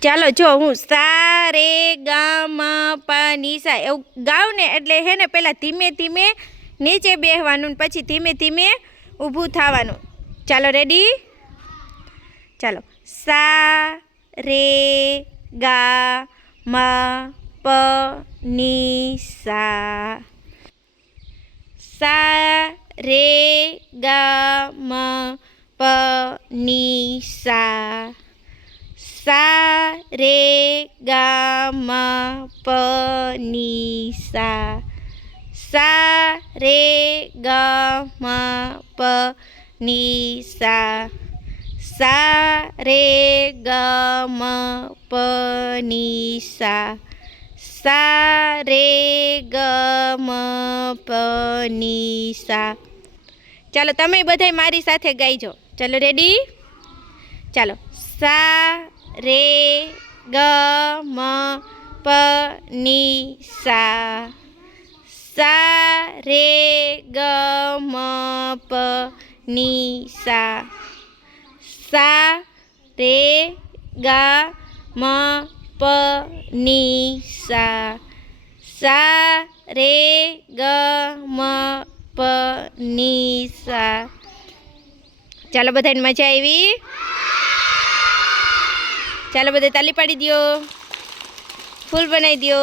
ચાલો જો હું સા રે ગા મ પ ની સા એવું ગાઉં ને એટલે હે ને પહેલાં ધીમે ધીમે નીચે બેસવાનું ને પછી ધીમે ધીમે ઊભું થવાનું. ચાલો રેડી? ચાલો સા રે ગા મ પ ની સા. સા રે ગા મ પ ની સા. સા રે ગા મ પ ની સા. સા રે ગા મ પ ની સા. સા રે ગા મ પ ની સા. સા રે ગા મ પ ની સા. ચાલો તમે બધાય મારી સાથે ગાઈજો. ચાલો રેડી? ચાલો સા રે ગા મ પ ની સા. સા રે ગા મ પ ની સા. સા રે ગા મ પ ની સા. સા રે ગા મ પ ની સા. ચાલો બધાને મજા આવી? ચાલો બધા તાલી પાડી દો, ફૂલ બનાવી દો.